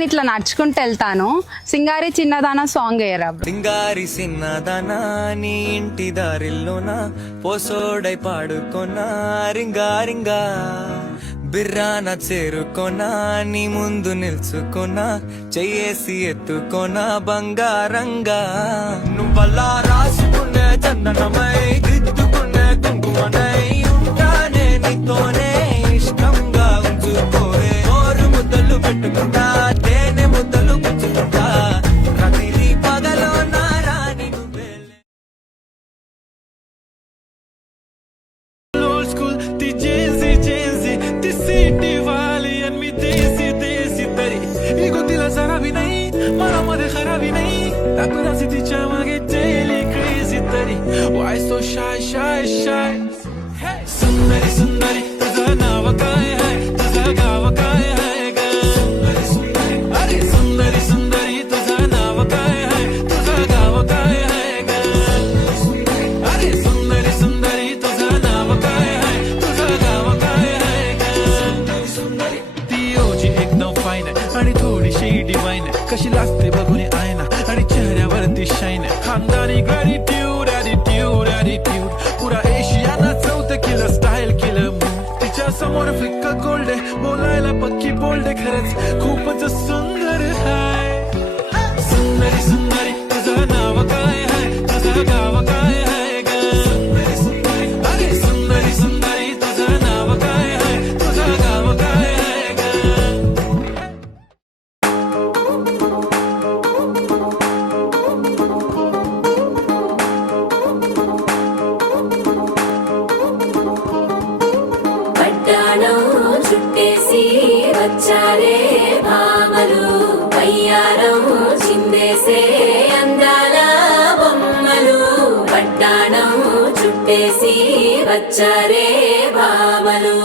నేను ఇట్లా నడుచుకుంటూ వెళ్తాను. సింగారి చిన్నదాన సాంగ్ వేయరా? సింగారి చిన్నదానా నీ ఇంటి దారిల్లోనా పోసోడై పాడుకోనా రింగా రింగా బిర్రాన చేరుకోనా నీ ముందు నిల్చుకోనా చెయ్యేసి ఎత్తుకోనా బంగారంగా నువ్వల్లా రాసుకునే చందనమై దిద్దుకునే కుంకుమనై ఉంటానే నీతోనే ఇష్టంగా ఉంచుకోవే ఓరు ముద్దలు పెట్టుకుంటా తేనె ముద్దలు పుచ్చుకుంటా ప్రతిదీ పగలో నా రాని నువ్వే Why so shy, shy, shy? Hey, Sundari, Sundari, तुझं नाव काय आहे? तुझं गाव काय आहे ग? Sundari, Sundari, अरे Sundari, Sundari, तुझं नाव काय आहे? तुझं गाव काय आहे ग? Sundari, अरे Sundari, Sundari, तुझं नाव काय आहे? तुझं गाव काय आहे ग? Sundari, Sundari, ती ओजी एकदम फाईन आहे आणि थोडीशी डिवाइन आहे. कशी लागते बघून आयना आणि चेहऱ्यावरती शाईन आहे. खानदानी ग्रॅटिट्यूड ॲटिट्यूड पुरा एशियाना चौथ केलं स्टाईल केलं तिच्या समोर फिक्का गोल्ड बोलायला पक्की बोल्ड खरंच खूपच सुंदर हाय सुंदरी सुंदरी तुझं नाव काय आहे तुझं गाव काय आहे ग सुंदरी सुंदरी अरे सुंदरी सुंदरी तुझं नाव काय आहे तुझं गाव काय आहे ग చుట్టేసి వచ్చారే భామలు వయ్యారం చిందేసే అందాల బొమ్మలు పట్టాణం చుట్టేసి వచ్చారే భామలు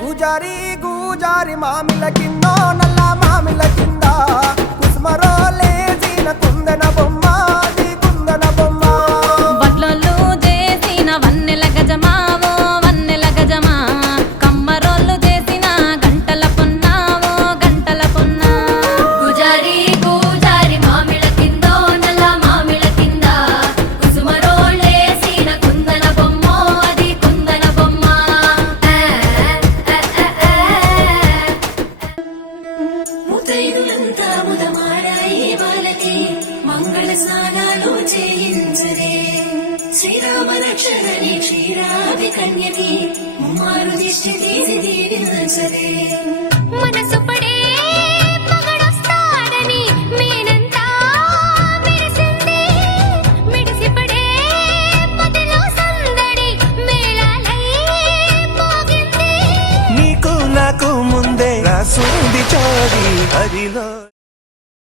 గూజారి గూజారి మామిల కింద నల్ల మామిల కింద కుస్మరో లేచిన కుందన బొమ్మ అది కుందన బొమ్మ వడ్లొల్లు చేసిన వన్నెల గజమావో వన్నెల గజమా కమ్మరోళ్ళు చేసిన గంటల పొన్నావో గంటల పొన్నా గుజారి గుజారి మామిళ్ళ కిందో నల్ల మామిళ్ళ కింద కుసుమరోళ్ళేసిన కుందన బొమ్మో అది కుందన బొమ్మ ముతైదులంతా ముదమాడాయి వాళ్ళకి మంగళ స్నానాలు చేయించరే శ్రీరామ రక్షణని క్షీరాది కన్యకి ముమ్మారు దిష్టి తీసి దీవించరే మనసు పడే మగడొస్తాడని మేనంతా మెరిసింది మిడిసి పడే మదిలో సందడి మేళాలై మోగింది నీకు నాకు ముందే రాసుంది చోరీ హరిలో